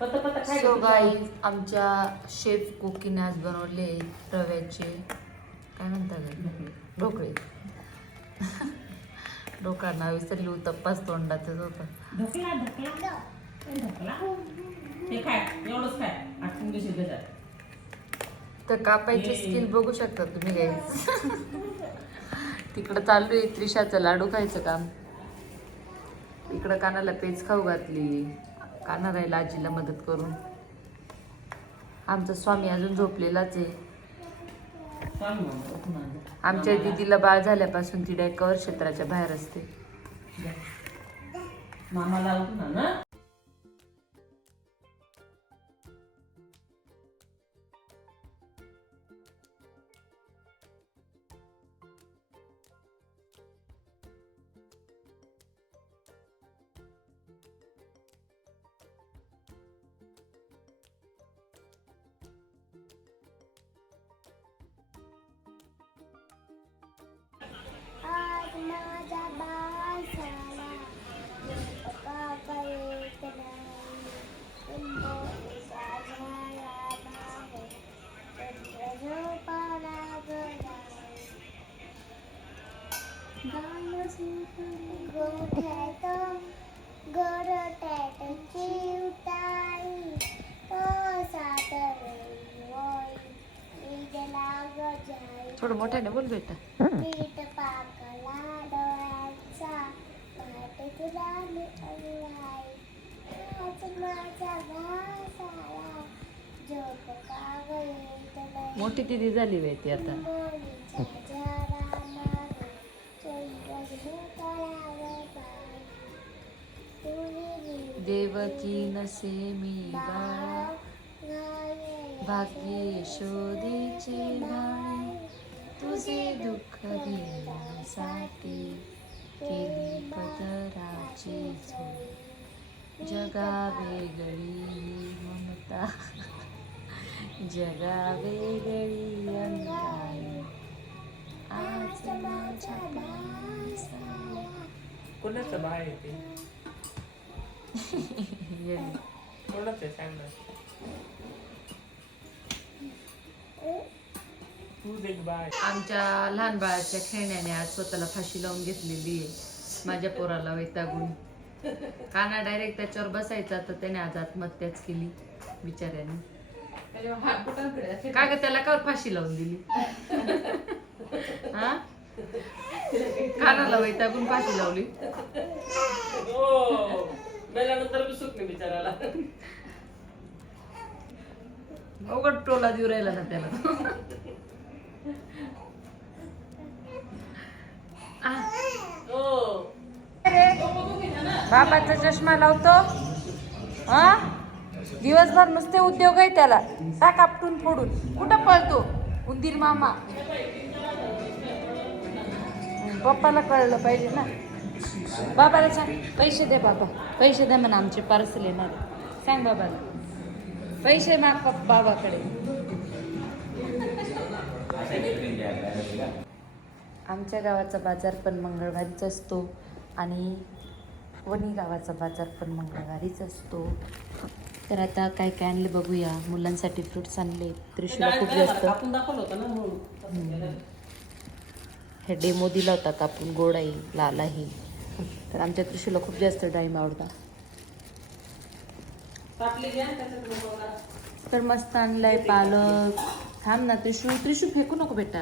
काय सो गं गाई तुझं? आमच्या शेफ कुकीने आज बनवले रव्याचे. काय म्हणतात ढोकळे. ढोकळा विसरली उत्तप्पाच तोंडातच होता. हे काय एवढंच काय आठवून घेशील त्याच्यात तर कापायची. स्किल बघू शकता तुम्ही गाईज तिकडं चालू आहे त्रिशाचं लाडू खायचं काम. इकडं कानाला पेच खाऊ घातली. काना राहिला आजीला मदत करून. आमचा स्वामी अजून झोपलेलाच आहे. आमच्या दिदीला बाळ झाल्यापासून ती डाय कवर क्षेत्राच्या बाहेर असते. मामाला उठून आण, हं? आज माझा अल्लाई आज माझा झोप मोठी दिदी झाली बाई ती आता. देवकी नसे मी बाळा. भाग्ये भाणे तुझे दुःख घेण्यासाठी केली पदराची झोड. जगा वेगळी ही ममता. जगा वेगळी अंगाई आज माझ्या बाळासाला कोणाचं बाळ आहे ते. कोणाचं आहे सांग? ना आमच्या लहान बाळाच्या खेळण्याने आज स्वतःला फाशी लावून घेतलेली आहे. माझ्या पोराला वैतागून. काना डायरेक्ट त्याच्यावर बसायचा तर त्याने आज आत्महत्याच केली बिचाऱ्याने. का ग त्याला का फाशी लावून दिली? हा? कानाला वैतागून फाशी लावली. हो बिचाराला. अवघड टोला देऊ राहिला ना त्याला. हो. बाबाचा चष्मा लावतो. हा? दिवसभर नुसते उद्योग आहे त्याला. टाक आपटून फोडून. कुठं पळतो? उंदीर मामा. पप्पाला कळलं पाहिजे ना. बाबाला सांग. पैसे दे बाबा. पैसे दे म्हणा आमचे पार्सल येणार. सांग बाबाला. पैसे माग पप- बाबाकडे आमच्या गावाचा बाजार पण मंगळवारीच असतो आणि वणी गावाचा बाजार पण मंगळवारीच असतो. तर आता काय काय आणले बघूया. मुलांसाठी फ्रुट्स आणले. त्रिशूला खूप जास्त. हे डेमो दिला होता कापून. गोड आहे लाल आहे तर आमच्या त्रिशूला खूप जास्त डाळिंब मग बघा. तर मस्त आणलाय पालक. थांब ना त्रिशू त्रिशू फेकू नको बेटा.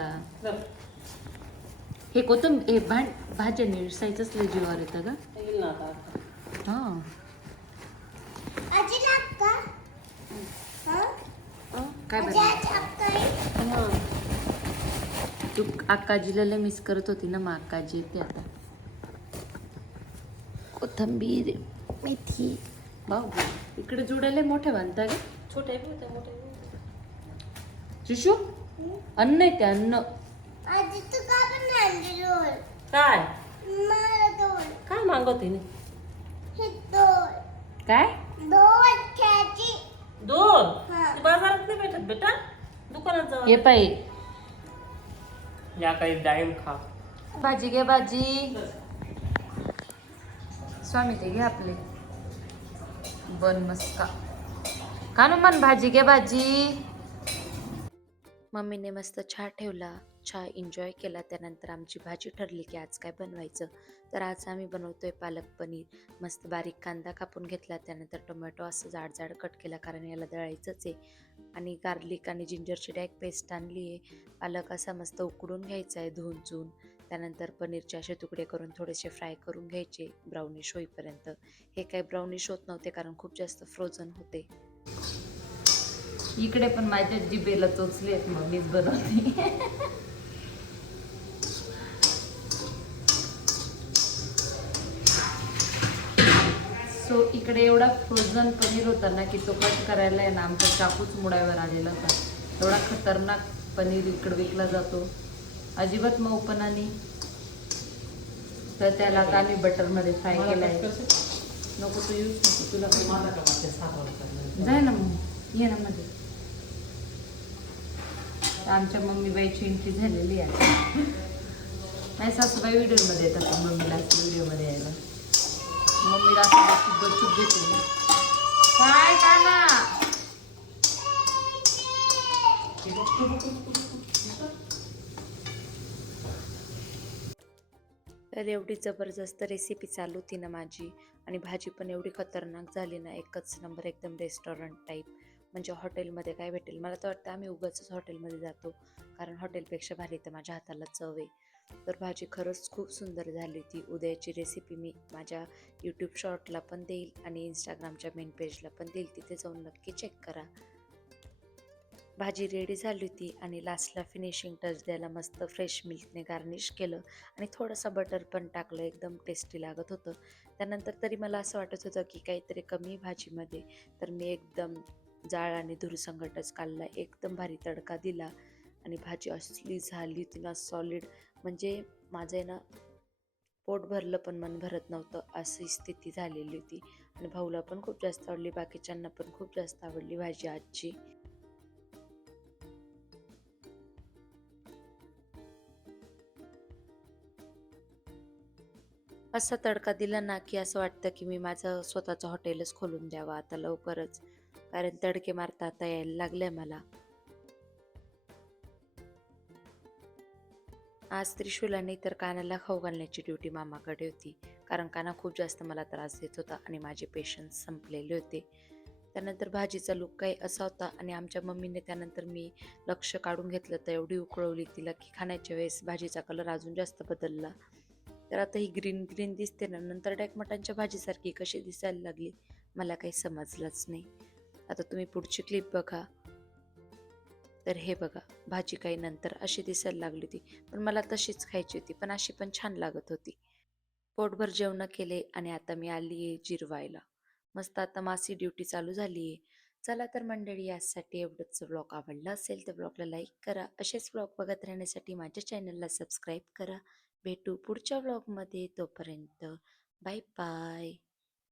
हे कोथंब हे भां भाज्या निरसायचंच लय जीवावर येतं आता. हां. हं? काय बरं तू अक्काजीला लय मिस करत होती ना मग अक्काजी येते आता. कोथंबीर मेथी. भाऊ इकडे जुडायला मोठे बांधता का छोटे. शिशू अन्न आहे ते अन्न. आजी तू का पण आणली रोल काय? मला दोन. काय मागवते नी? हे दोन. काय? दोन खेची दोन? हा. ते बाजारात नाही भेटत बेटा. दुकानात जाऊ हे पाय. या काही डाळिंब खा. भाजी घे भाजी. स्वामी ते घे आपले. बन मस्का कानू मन भाजी घे भाजी. मम्मीने मस्त चहा ठेवला चहा एन्जॉय केला त्यानंतर आमची भाजी ठरली की आज काय बनवायचं. तर आज आम्ही बनवतोय पालक पनीर. मस्त बारीक कांदा कापून घेतला त्यानंतर टोमॅटो असं जाड जाड कट केला कारण याला दळायचंच आहे. आणि गार्लिक आणि जिंजरची डायक पेस्ट आणली आहे. पालक असा मस्त उकडून घ्यायचा आहे धुवून चून त्यानंतर पनीरचे असे तुकडे करून थोडेसे फ्राय करून घ्यायचे ब्राउनिश होईपर्यंत. हे काय ब्राउनिश होत नव्हते कारण खूप जास्त फ्रोझन होते. इकडे पण माझ्या जिबेला चोचले आहेत मग मीच बनवते. सो इकडे एवढा फ्रोझन पनीर होता ना की तो कट करायला आहे ना आमचा चाकूच मुडावर आलेला होता. एवढा खतरनाक पनीर इकडे विकला जातो. अजिबात मऊपणा नाही तर त्याला आता आम्ही बटरमध्ये फ्राय केला आहे नको तू यूज नको तुला जाय ना मग. ये ना मध्ये. तर आमच्या मम्मीबाईची एंट्री झालेली आहे. नाही सासूबाई व्हिडिओमध्ये येतात पण मम्मीला व्हिडिओमध्ये यायला. मम्मीला असं खूप गपचूप घेते काय काना? तर एवढी जबरदस्त रेसिपी चालू होती ना माझी. आणि भाजी पण एवढी खतरनाक झाली ना एकच नंबर एकदम रेस्टॉरंट टाईप म्हणजे हॉटेलमध्ये काय भेटेल? मला तर वाटतं आम्ही उगाच हॉटेलमध्ये जातो. कारण हॉटेलपेक्षा भारी तर माझ्या हाताला चव आहे. तर भाजी खरंच खूप सुंदर झाली होती. उद्याची रेसिपी मी माझ्या यूट्यूब शॉर्टला पण देईल आणि इंस्टाग्रामच्या मेन पेजला पण देईल. तिथे जाऊन नक्की चेक करा. भाजी रेडी झाली होती आणि लास्टला फिनिशिंग टच द्यायला मस्त फ्रेश मिल्कने गार्निश केलं. आणि थोडंसं बटर पण टाकलं. एकदम टेस्टी लागत होतं. त्यानंतर तरी मला असं वाटत होतं की काहीतरी कमी भाजीमध्ये. तर मी एकदम जाळ आणि धुरसंगटच काढला एकदम भारी तडका दिला आणि भाजी असली झाली होती ना सॉलिड म्हणजे माझं आहे ना पोट भरलं पण मन भरत नव्हतं अशी स्थिती झालेली होती. आणि भाऊला पण खूप जास्त आवडली बाकीच्यांना पण खूप जास्त आवडली भाजी आजची. असा तडका दिला ना की असं वाटतं की मी माझं स्वतःचं हॉटेलच खोलून द्यावं आता लवकरच. कारण तडके मारता आता यायला लागले मला. आज त्रिशूला नाही तर कानाला खाऊ घालण्याची ड्युटी मामाकडे होती. कारण काना खूप जास्त मला त्रास देत होता आणि माझे पेशन्स संपलेले होते. त्यानंतर भाजीचा लुक काही असा होता आणि आमच्या मम्मीने त्यानंतर मी लक्ष काढून घेतलं तर एवढी उकळवली तिला की खाण्याच्या वेळेस भाजीचा कलर अजून जास्त बदलला. तर आता ही ग्रीन ग्रीन दिसते ना नंतर डॅकमटांच्या भाजीसारखी कशी दिसायला लागली मला काही समजलंच नाही. आता तुम्ही पुढची क्लिप बघा. तर हे बघा भाजी काही नंतर अशी दिसायला लागली होती पण मला तशीच खायची होती पण अशी पण छान लागत होती. पोटभर जेवणं केले आणि आता मी आली आहे जिरवायला. मस्त आता मासी ड्युटी चालू झाली आहे. चला तर मंडळी यासाठी एवढंच ब्लॉग आवडला असेल तर ब्लॉगला लाईक करा. असेच ब्लॉग बघत राहण्यासाठी माझ्या चॅनलला सबस्क्राईब करा. भेटू पुढच्या ब्लॉगमध्ये तोपर्यंत बाय बाय